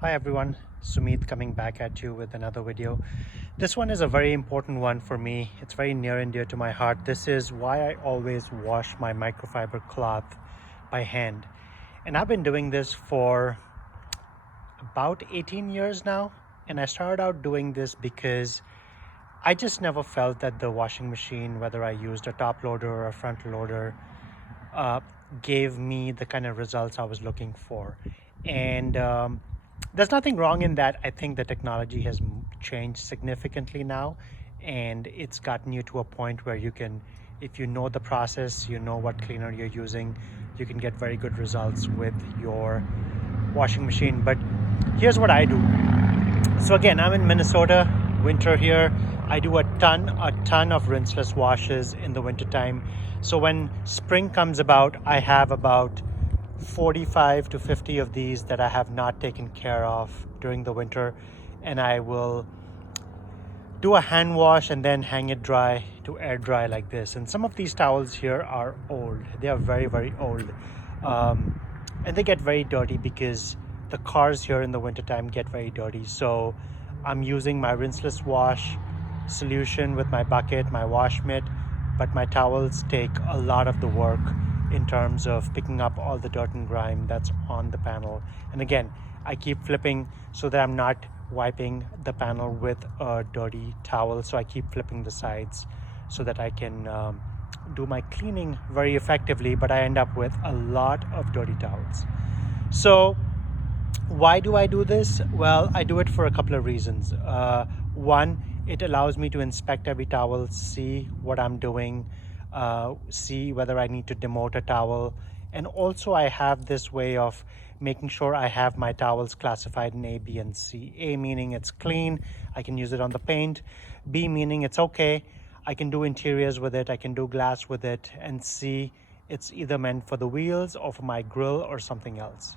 Hi everyone, Sumit coming back at you with another video. This one is a very important one for me. It's very near and dear to my heart. This is why I always wash my microfiber cloth by hand. And I've been doing this for about 18 years now. And I started out doing this because I just never felt that the washing machine, whether I used a top loader or a front loader, gave me the kind of results I was looking for. And there's nothing wrong in that. I think the technology has changed significantly now, and it's gotten you to a point where you can, if you know the process, you know what cleaner you're using, you can get very good results with your washing machine. But here's what I do. So again, I'm in Minnesota, winter here. I do a ton of rinseless washes in the wintertime. So when spring comes about, I have about 45 to 50 of these that I have not taken care of during the winter, and I will do a hand wash and then hang it dry to air dry like this. And some of these towels here are old. They are very old, and they get very dirty because the cars here in the wintertime get very dirty. So I'm using my rinseless wash solution with my bucket, my wash mitt, but my towels take a lot of the work in terms of picking up all the dirt and grime that's on the panel. And again, I keep flipping so that I'm not wiping the panel with a dirty towel. So I keep flipping the sides so that I can do my cleaning very effectively, but I end up with a lot of dirty towels. So why do I do this? Well, I do it for a couple of reasons. One, it allows me to inspect every towel, see what I'm doing, see whether I need to demote a towel. And also I have this way of making sure I have my towels classified in A, B, and C. A meaning it's clean, I can use it on the paint. B meaning it's okay, I can do interiors with it, I can do glass with it. And C, it's either meant for the wheels or for my grill or something else.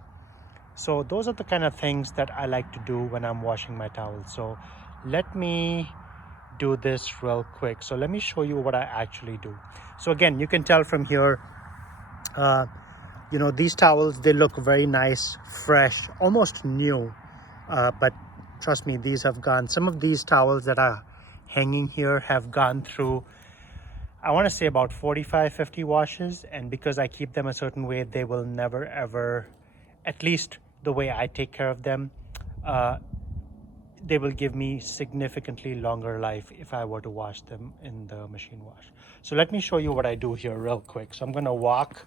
So those are the kind of things that I like to do when I'm washing my towels. So let me do this real quick. So let me show you what I actually do. So again, you can tell from here, these towels, they look very nice, fresh, almost new. But trust me, these have gone, some of these towels that are hanging here have gone through, I want to say about 45, 50 washes. And because I keep them a certain way, they will never ever, at least the way I take care of them, they will give me significantly longer life if I were to wash them in the machine wash. So let me show you what I do here real quick. So I'm going to walk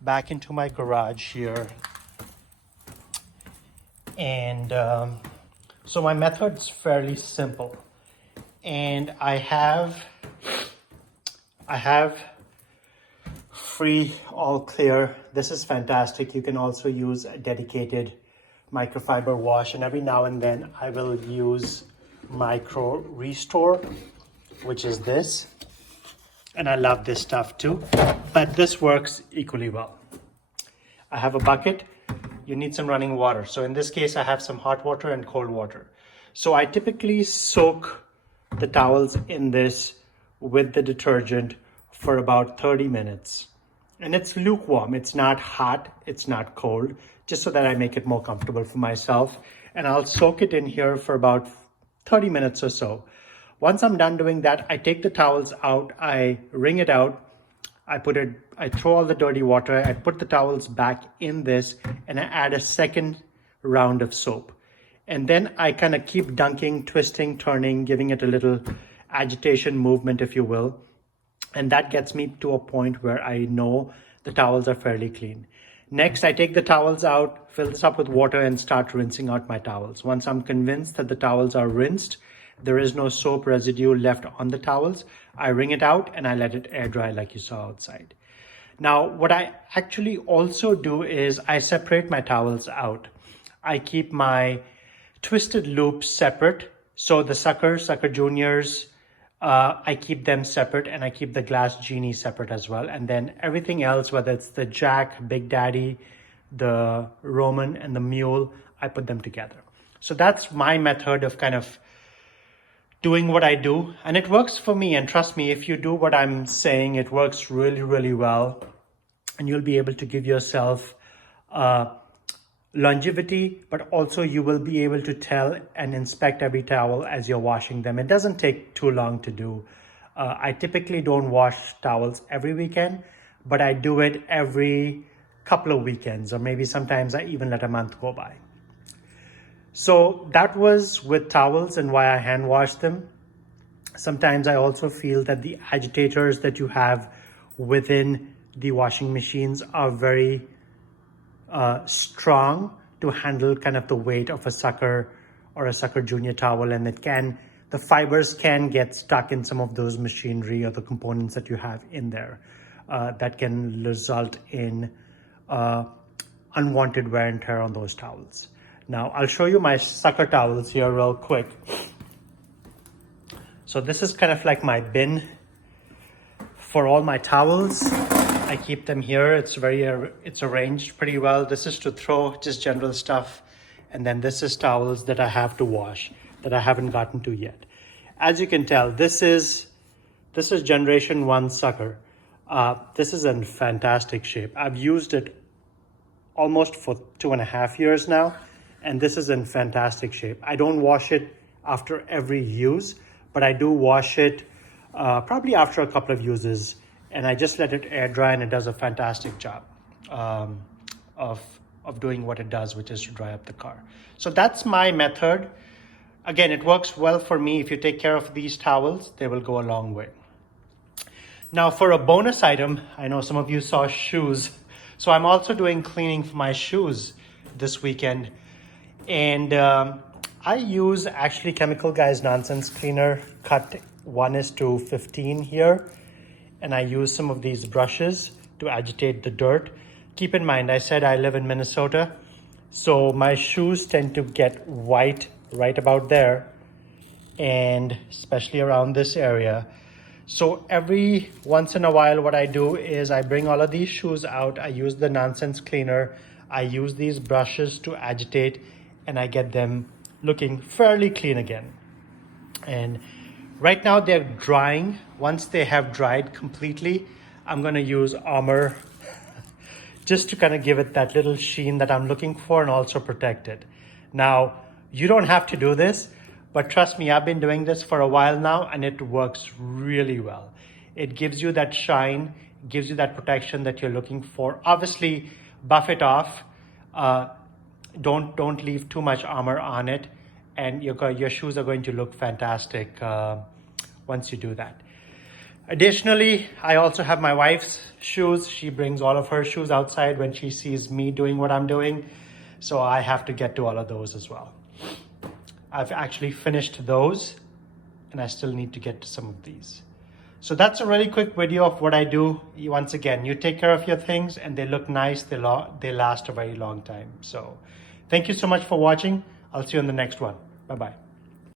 back into my garage here. And so my method's fairly simple. And I have free all clear. This is fantastic. You can also use a dedicated microfiber wash, and every now and then I will use Micro Restore, which is this, and I love this stuff too, but this works equally well. I have a bucket. You need some running water. So in this case, I have some hot water and cold water. So I typically soak the towels in this with the detergent for about 30 minutes. And it's lukewarm, it's not hot, it's not cold, just so that I make it more comfortable for myself. And I'll soak it in here for about 30 minutes or so. Once I'm done doing that, I take the towels out, I wring it out, I throw all the dirty water, I put the towels back in this, and I add a second round of soap. And then I kind of keep dunking, twisting, turning, giving it a little agitation movement, if you will. And that gets me to a point where I know the towels are fairly clean. Next, I take the towels out, fill this up with water, and start rinsing out my towels. Once I'm convinced that the towels are rinsed, there is no soap residue left on the towels, I wring it out and I let it air dry like you saw outside. Now, what I actually also do is I separate my towels out. I keep my twisted loops separate. So the Sucker Juniors, I keep them separate, and I keep the Glass Genie separate as well. And then everything else, whether it's the Jack, Big Daddy, the Roman, and the Mule, I put them together. So that's my method of kind of doing what I do. And it works for me. And trust me, if you do what I'm saying, it works really well. And you'll be able to give yourself longevity, but also you will be able to tell and inspect every towel as you're washing them. It doesn't take too long to do. I typically don't wash towels every weekend, but I do it every couple of weekends, or maybe sometimes I even let a month go by. So that was with towels and why I hand wash them. Sometimes I also feel that the agitators that you have within the washing machines are very strong to handle kind of the weight of a sucker or a sucker junior towel, and the fibers can get stuck in some of those machinery or the components that you have in there. That can result in unwanted wear and tear on those towels. Now I'll show you my sucker towels here real quick. So this is kind of like my bin for all my towels. I keep them here. It's arranged pretty well. This is to throw just general stuff. And then this is towels that I have to wash that I haven't gotten to yet. As you can tell, this is generation 1 sucker. This is in fantastic shape. I've used it almost for 2.5 years now, and this is in fantastic shape. I don't wash it after every use, but I do wash it probably after a couple of uses, and I just let it air dry, and it does a fantastic job of doing what it does, which is to dry up the car. So that's my method. Again, it works well for me. If you take care of these towels, they will go a long way. Now for a bonus item, I know some of you saw shoes. So I'm also doing cleaning for my shoes this weekend. And I use actually Chemical Guys Nonsense Cleaner, cut 1:15 here. And I use some of these brushes to agitate the dirt. Keep in mind, I said I live in Minnesota, so my shoes tend to get white right about there, and especially around this area. So every once in a while, what I do is I bring all of these shoes out, I use the Nonsense Cleaner, I use these brushes to agitate, and I get them looking fairly clean again. And right now they're drying. Once they have dried completely, I'm gonna use Armor just to kind of give it that little sheen that I'm looking for and also protect it. Now, you don't have to do this, but trust me, I've been doing this for a while now and it works really well. It gives you that shine, gives you that protection that you're looking for. Obviously, buff it off. Don't leave too much armor on it, and your shoes are going to look fantastic once you do that. Additionally, I also have my wife's shoes. She brings all of her shoes outside when she sees me doing what I'm doing. So I have to get to all of those as well. I've actually finished those and I still need to get to some of these. So that's a really quick video of what I do. Once again, you take care of your things and they look nice. They last a very long time. So thank you so much for watching. I'll see you in the next one. Bye-bye.